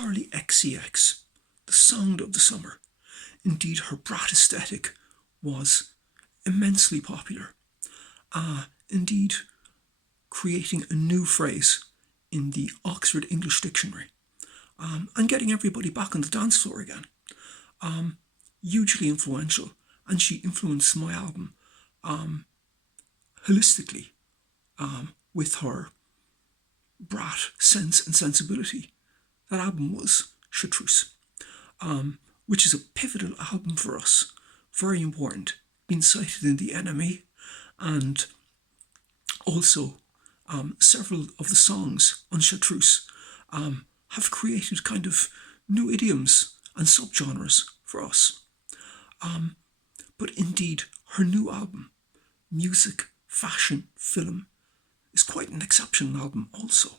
Charlie XCX, the sound of the summer. Indeed, her brat aesthetic was immensely popular. Indeed, creating a new phrase in the Oxford English Dictionary, and getting everybody back on the dance floor again. Hugely influential, and she influenced my album holistically with her brat sense and sensibility. That album was Chartreuse, which is a pivotal album for us, very important, been cited in the NME, and also several of the songs on Chartreuse have created kind of new idioms and subgenres for us. But indeed, her new album, Music, Fashion, Film, is quite an exceptional album also.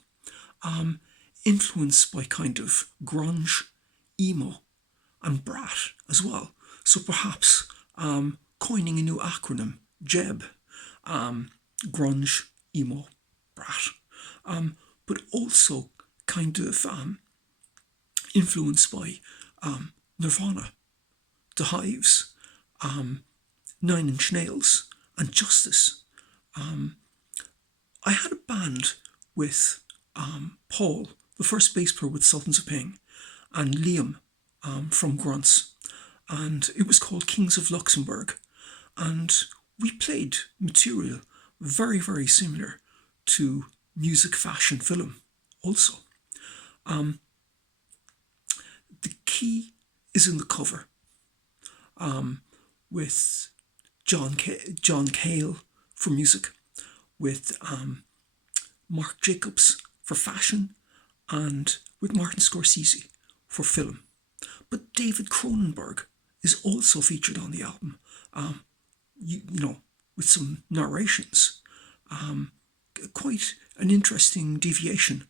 Influenced by kind of grunge, emo, and brat as well. So perhaps coining a new acronym, JEB, grunge, emo, brat. But also kind of influenced by Nirvana, The Hives, 9 Inch Nails, and Justice. I had a band with Paul, the first bass player with Sultans of Ping, and Liam from Grunts, and it was called Kings of Luxembourg, and we played material very, very similar to Music, Fashion, Film also. The key is in the cover, with John Cale for music, with Marc Jacobs for fashion, and with Martin Scorsese for film. But David Cronenberg is also featured on the album, with some narrations. Quite an interesting deviation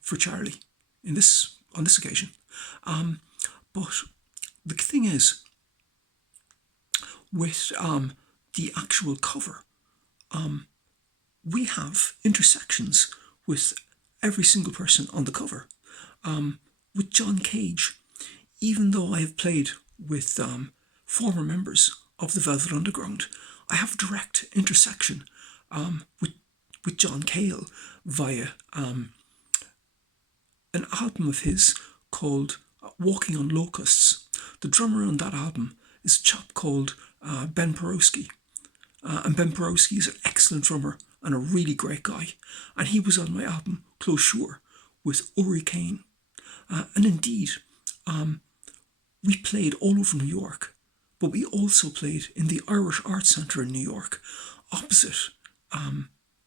for Charlie on this occasion. But the thing is, with the actual cover, we have intersections with every single person on the cover. With John Cage, even though I have played with former members of the Velvet Underground, I have direct intersection with John Cale via an album of his called Walking on Locusts. The drummer on that album is a chap called Ben Porowski. And Ben Porowski is an excellent drummer and a really great guy. And he was on my album Closure with Uri Kane. And indeed, we played all over New York, but we also played in the Irish Arts Centre in New York, opposite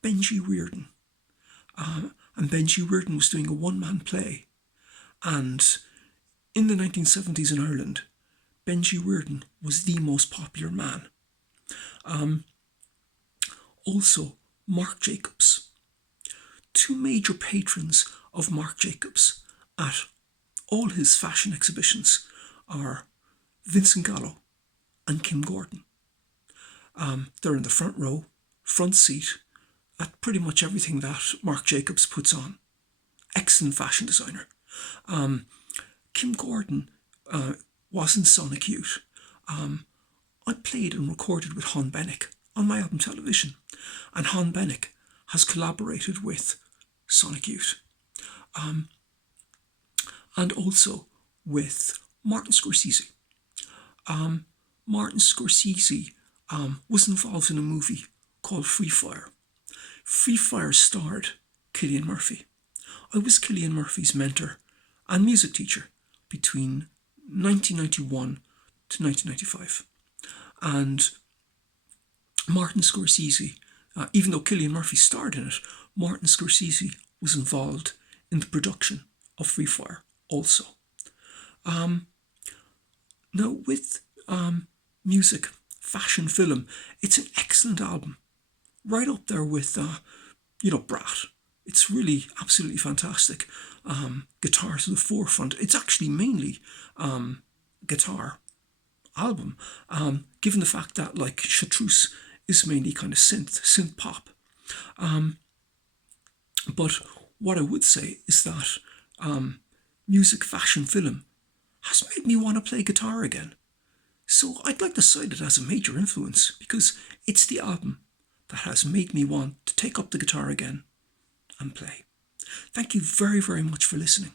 Benji Reardon. And Benji Reardon was doing a one-man play. And in the 1970s in Ireland, Benji Reardon was the most popular man. Also, Marc Jacobs. Two major patrons of Marc Jacobs at all his fashion exhibitions are Vincent Gallo and Kim Gordon. They're in the front row, front seat, at pretty much everything that Marc Jacobs puts on. Excellent fashion designer. Kim Gordon was in Sonic Youth. I played and recorded with Hon Bennick on my album Television, and Hon Bennick has collaborated with Sonic Youth, and also with Martin Scorsese. Martin Scorsese was involved in a movie called Free Fire. Free Fire starred Cillian Murphy. I was Cillian Murphy's mentor and music teacher between 1991 to 1995. And Martin Scorsese, even though Cillian Murphy starred in it, Martin Scorsese was involved in the production of Free Fire also. Now with music, fashion, film, it's an excellent album. Right up there with, Brat. It's really absolutely fantastic. Guitar to the forefront. It's actually mainly guitar album, given the fact that like Chartreuse is mainly kind of synth pop. But what I would say is that music, fashion, film has made me want to play guitar again. So I'd like to cite it as a major influence because it's the album that has made me want to take up the guitar again and play. Thank you very, very much for listening.